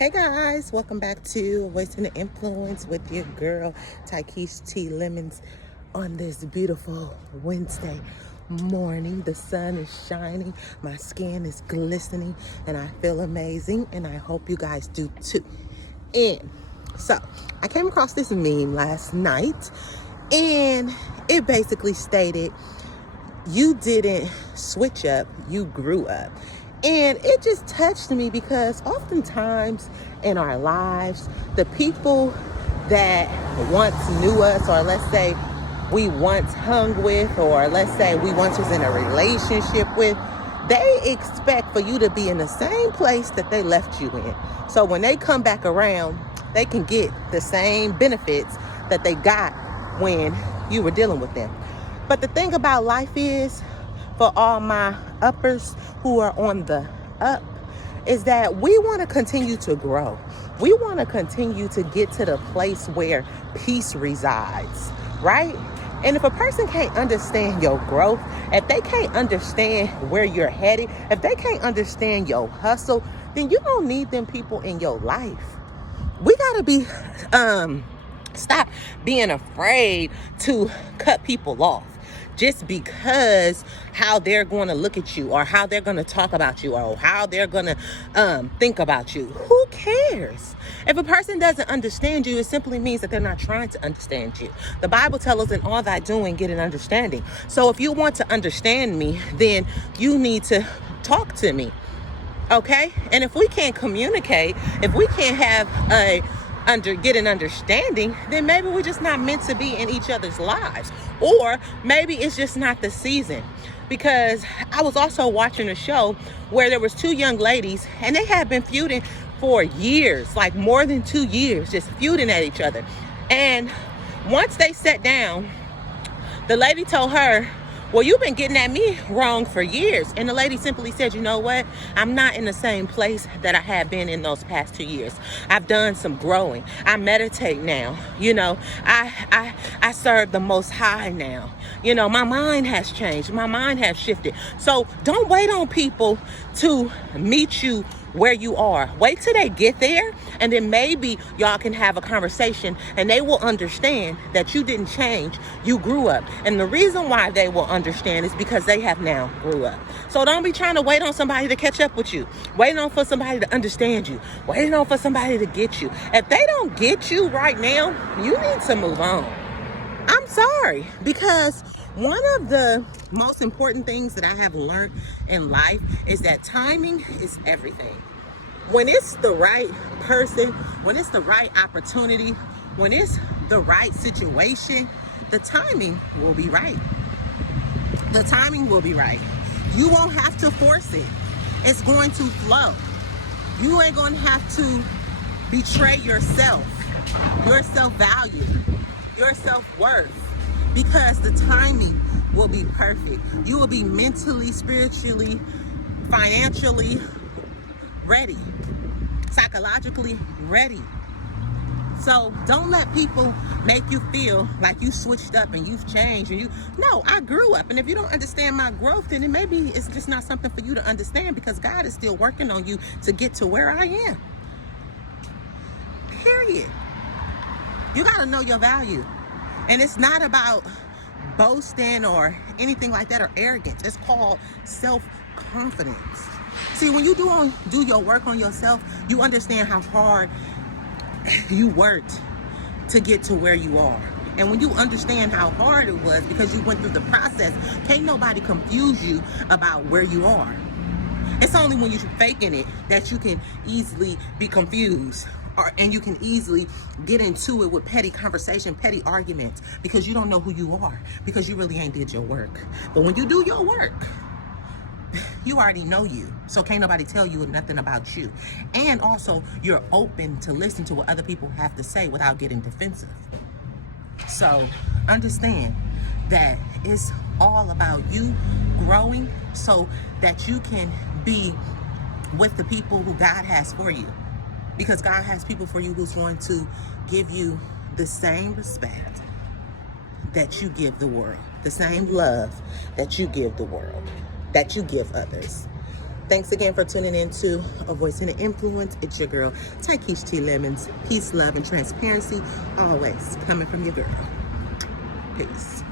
Hey guys, welcome back to Voice and Influence with your girl Tykeisha T. Lemons on this beautiful Wednesday morning. The sun is shining, my skin is glistening, and I feel amazing, and I hope you guys do too. And so I came across this meme last night, and it basically stated, you didn't switch up, you grew up. And it just touched me because oftentimes in our lives, the people that once knew us, or let's say we once hung with, or let's say we once was in a relationship with, they expect for you to be in the same place that they left you in. So when they come back around, they can get the same benefits that they got when you were dealing with them. But the thing about life is, for all my uppers who are on the up, is that we want to continue to grow. We want to continue to get to the place where peace resides, right? And if a person can't understand your growth, if they can't understand where you're headed, if they can't understand your hustle, then you don't need them people in your life. We gotta be stop being afraid to cut people off just because how they're going to look at you, or how they're going to talk about you, or how they're going to think about you. Who cares? If a person doesn't understand you, it simply means that they're not trying to understand you. The Bible tells us, in all thy doing, get an understanding. So if you want to understand me, then you need to talk to me. Okay? And if we can't communicate, if we can't have get an understanding, then maybe we're just not meant to be in each other's lives. Or maybe it's just not the season. Because I was also watching a show where there was two young ladies, and they had been feuding for years, like more than 2 years, just feuding at each other. And once they sat down, the lady told her, well, you've been getting at me wrong for years. And the lady simply said, you know what? I'm not in the same place that I have been in those past 2 years. I've done some growing. I meditate now. You know, I serve the Most High now. You know, my mind has changed. My mind has shifted. So don't wait on people to meet you where you are. Wait till they get there, and then maybe y'all can have a conversation, and they will understand that you didn't change, you grew up. And the reason why they will understand is because they have now grew up. So don't be trying to wait on somebody to catch up with you, waiting on for somebody to understand you, waiting on for somebody to get you. If they don't get you right now, you need to move on. I'm sorry, because one of the most important things that I have learned in life is that timing is everything. When it's the right person, when it's the right opportunity, when it's the right situation, the timing will be right. The timing will be right. You won't have to force it. It's going to flow. You ain't going to have to betray yourself, your self-value, your self-worth, because the timing will be perfect. You will be mentally, spiritually, financially ready, psychologically ready. So don't let people make you feel like you switched up and you've changed. And no, I grew up. And if you don't understand my growth, then maybe it's just not something for you to understand, because God is still working on you to get to where I am. Period. You got to know your value. And it's not about boasting or anything like that, or arrogance. It's called self-confidence. See, when you do your work on yourself, you understand how hard you worked to get to where you are. And when you understand how hard it was because you went through the process, can't nobody confuse you about where you are. It's only when you're faking it that you can easily be confused, and you can easily get into it with petty conversation, petty arguments, because you don't know who you are, because you really ain't did your work. But when you do your work, you already know you. So can't nobody tell you nothing about you. And also, you're open to listen to what other people have to say without getting defensive. So understand that it's all about you growing so that you can be with the people who God has for you. Because God has people for you who's going to give you the same respect that you give the world, the same love that you give the world, that you give others. Thanks again for tuning in to A Voice and an Influence. It's your girl, Tykeisha T. Lemons. Peace, love, and transparency always coming from your girl. Peace.